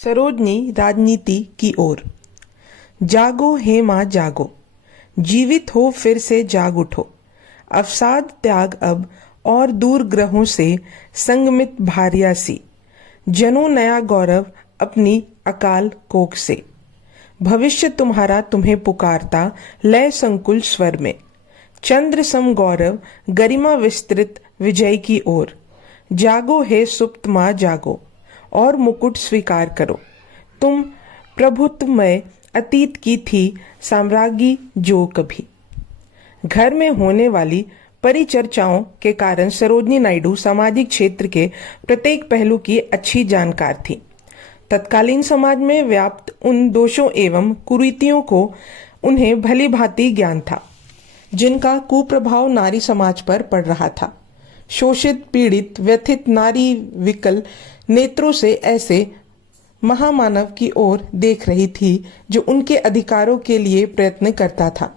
सरोजनी राजनीति की ओर। जागो हे माँ जागो, जीवित हो फिर से जाग उठो। अवसाद त्याग अब और दूर ग्रहों से संगमित भारिया सी। जनो नया गौरव अपनी अकाल कोख से। भविष्य तुम्हारा तुम्हें पुकारता लय संकुल स्वर में। चंद्र सम गौरव गरिमा विस्तृत विजय की ओर। जागो हे सुप्त माँ जागो और मुकुट स्वीकार करो। तुम प्रभुत्वमय अतीत की थी साम्राज्ञी जो कभी। घर में होने वाली परिचर्चाओं के कारण सरोजनी नायडू सामाजिक क्षेत्र के प्रत्येक पहलू की अच्छी जानकार थी। तत्कालीन समाज में व्याप्त उन दोषों एवं कुरीतियों को उन्हें भली भांति ज्ञान था, जिनका कुप्रभाव नारी समाज पर पड़ रहा था। शोषित, पीड़ित, व्यथित नारी विकल नेत्रों से ऐसे महामानव की ओर देख रही थी जो उनके अधिकारों के लिए प्रयत्न करता था।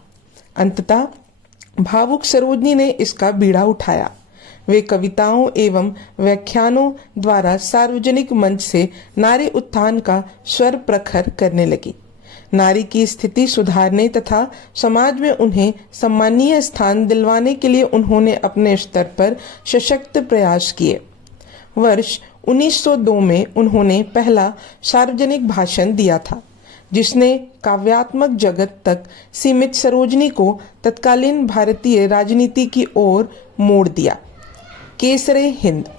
अंततः भावुक सरोजनी ने इसका बीड़ा उठाया। वे कविताओं एवं व्याख्यानों द्वारा सार्वजनिक मंच से नारी उत्थान का स्वर प्रखर करने लगी। नारी की स्थिति सुधारने तथा समाज में उन्हें सम्मानीय स्थान दिलवाने के लिए उन्होंने अपने स्तर पर सशक्त प्रयास किए। वर्ष 1902 में उन्होंने पहला सार्वजनिक भाषण दिया था, जिसने काव्यात्मक जगत तक सीमित सरोजनी को तत्कालीन भारतीय राजनीति की ओर मोड़ दिया। केसरे हिंद।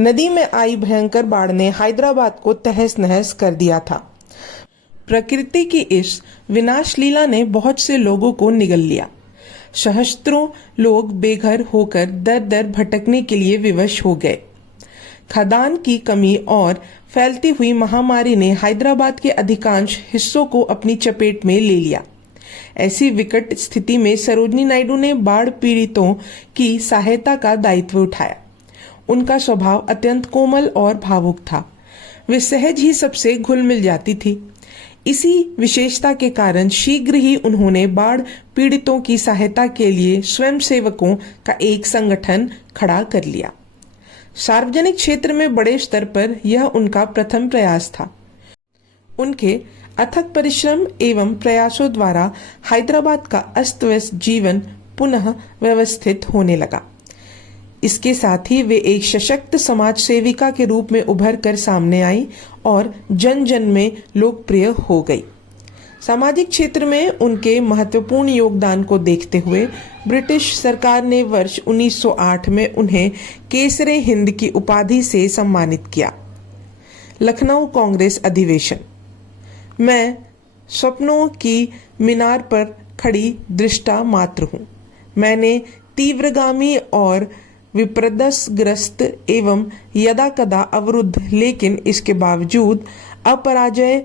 नदी में आई भयंकर बाढ़ ने हैदराबाद को तहस नहस कर दिया था। प्रकृति की इस विनाश लीला ने बहुत से लोगों को निगल लिया। सहस्त्रों लोग बेघर होकर दर दर भटकने के लिए विवश हो गए। खदान की कमी और फैलती हुई महामारी ने हैदराबाद के अधिकांश हिस्सों को अपनी चपेट में ले लिया। ऐसी विकट स्थिति में सरोजनी नायडू ने बाढ़ पीड़ितों की सहायता का दायित्व उठाया। उनका स्वभाव अत्यंत कोमल और भावुक था। वे सहज ही सबसे घुल मिल जाती थी। इसी विशेषता के कारण शीघ्र ही उन्होंने बाढ़ पीड़ितों की सहायता के लिए स्वयंसेवकों का एक संगठन खड़ा कर लिया। सार्वजनिक क्षेत्र में बड़े स्तर पर यह उनका प्रथम प्रयास था। उनके अथक परिश्रम एवं प्रयासों द्वारा हैदराबाद का अस्त व्यस्त जीवन पुनः व्यवस्थित होने लगा। इसके साथ ही वे एक सशक्त समाज सेविका के रूप में उभर कर सामने आई और जन जन में लोकप्रिय हो गई। सामाजिक क्षेत्र में उनके महत्वपूर्ण योगदान को देखते हुए ब्रिटिश सरकार ने वर्ष 1908 में उन्हें केसरे हिंद की उपाधि से सम्मानित किया। लखनऊ कांग्रेस अधिवेशन। मैं स्वप्नों की मीनार पर खड़ी दृष्टा मात्र हूँ। मैंने तीव्रगामी और विप्रदसग्रस्त एवं यदा कदा अवरुद्ध लेकिन इसके बावजूद अपराजय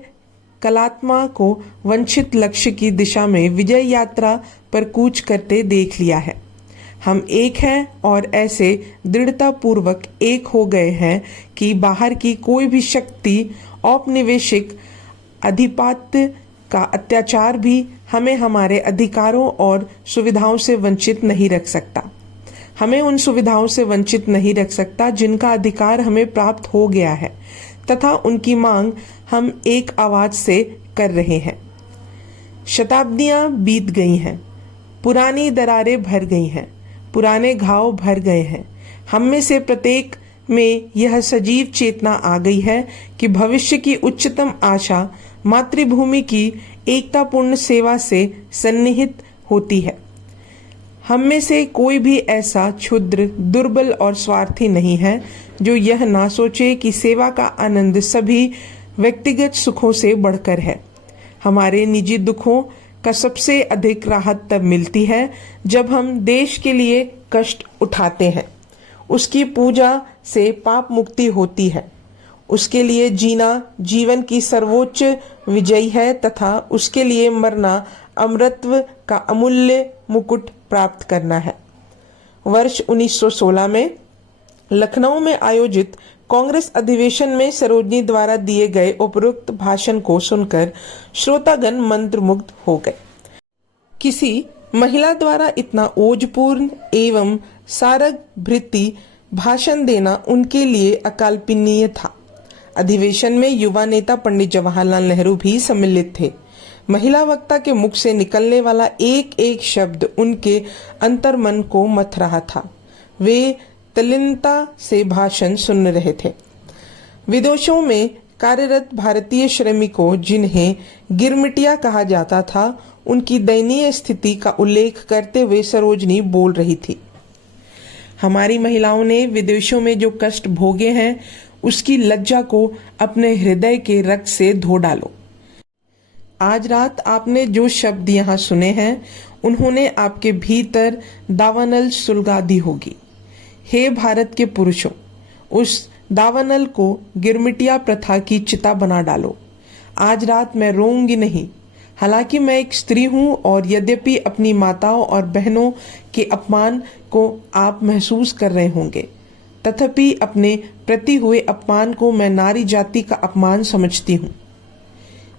कलात्मा को वंचित लक्ष्य की दिशा में विजय यात्रा पर कूच करते देख लिया है। हम एक हैं और ऐसे दृढ़ता पूर्वक एक हो गए हैं कि बाहर की कोई भी शक्ति, औपनिवेशिक अधिपत्य का अत्याचार भी हमें हमारे अधिकारों और सुविधाओं से वंचित नहीं रख सकता। हमें उन सुविधाओं से वंचित नहीं रख सकता जिनका अधिकार हमें प्राप्त हो गया है तथा उनकी मांग हम एक आवाज से कर रहे हैं। शताब्दियां बीत गई हैं, पुरानी दरारें भर गई हैं, पुराने घाव भर गए हैं। हम में से प्रत्येक में यह सजीव चेतना आ गई है कि भविष्य की उच्चतम आशा मातृभूमि की एकतापूर्ण सेवा से सन्निहित होती है। हम में से कोई भी ऐसा क्षुद्र, दुर्बल और स्वार्थी नहीं है जो यह ना सोचे कि सेवा का आनंद सभी व्यक्तिगत सुखों से बढ़कर है। हमारे निजी दुखों का सबसे अधिक राहत तब मिलती है जब हम देश के लिए कष्ट उठाते हैं। उसकी पूजा से पाप मुक्ति होती है। उसके लिए जीना जीवन की सर्वोच्च विजय है तथा उसके लिए मरना अमरत्व का अमूल्य मुकुट प्राप्त करना है। वर्ष 1916 में लखनऊ में आयोजित कांग्रेस अधिवेशन में सरोजनी द्वारा दिए गए उपरोक्त भाषण को सुनकर श्रोतागण मंत्रमुग्ध हो गए। किसी महिला द्वारा इतना ओजपूर्ण एवं सारग भृति भाषण देना उनके लिए अकल्पनीय था। अधिवेशन में युवा नेता पंडित जवाहरलाल नेहरू भी सम्मिलित थे। महिला वक्ता के मुख से निकलने वाला एक एक शब्द उनके अंतर्मन को मथ रहा था। वे तल्लीनता से भाषण सुन रहे थे। विदेशों में कार्यरत भारतीय श्रमिकों, जिन्हें गिरमिटिया कहा जाता था, उनकी दयनीय स्थिति का उल्लेख करते हुए सरोजनी बोल रही थी। हमारी महिलाओं ने विदेशों में जो कष्ट भोगे हैं, उसकी लज्जा को अपने हृदय के रक्त से धो डालो। आज रात आपने जो शब्द यहाँ सुने हैं, उन्होंने आपके भीतर दावानल सुलगा दी होगी। हे भारत के पुरुषों, उस दावानल को गिरमिटिया प्रथा की चिता बना डालो। आज रात मैं रोऊंगी नहीं। हालांकि मैं एक स्त्री हूं और यद्यपि अपनी माताओं और बहनों के अपमान को आप महसूस कर रहे होंगे, तथापि अपने प्रति हुए अपमान को मैं नारी जाति का अपमान समझती हूं।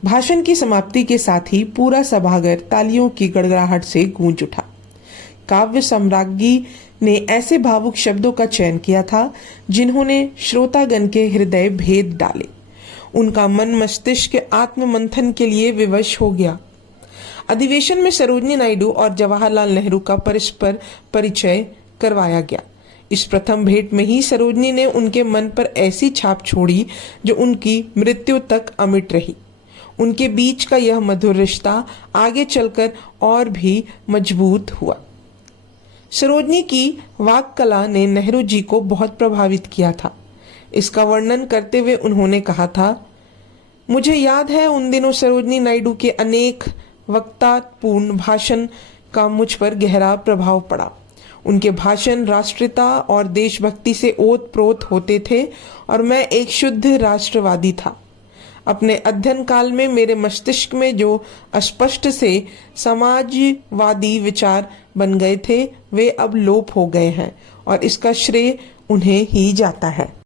भाषण की समाप्ति के साथ ही पूरा सभागार तालियों की गड़गड़ाहट से गूंज उठा। काव्य सम्राज्ञी ने ऐसे भावुक शब्दों का चयन किया था जिन्होंने श्रोतागण के हृदय भेद डाले। उनका मन मस्तिष्क आत्म मंथन के लिए विवश हो गया। अधिवेशन में सरोजनी नायडू और जवाहरलाल नेहरू का परस्पर परिचय करवाया गया। इस प्रथम भेंट में ही सरोजनी ने उनके मन पर ऐसी छाप छोड़ी जो उनकी मृत्यु तक अमिट रही। उनके बीच का यह मधुर रिश्ता आगे चलकर और भी मजबूत हुआ। सरोजनी की वाक कला ने नेहरू जी को बहुत प्रभावित किया था। इसका वर्णन करते हुए उन्होंने कहा था, मुझे याद है उन दिनों सरोजनी नायडू के अनेक वक्तापूर्ण भाषण का मुझ पर गहरा प्रभाव पड़ा। उनके भाषण राष्ट्रीयता और देशभक्ति से ओत-प्रोत होते थे और मैं एक शुद्ध राष्ट्रवादी था। अपने अध्ययन काल में मेरे मस्तिष्क में जो अस्पष्ट से समाजवादी विचार बन गए थे, वे अब लोप हो गए हैं और इसका श्रेय उन्हें ही जाता है।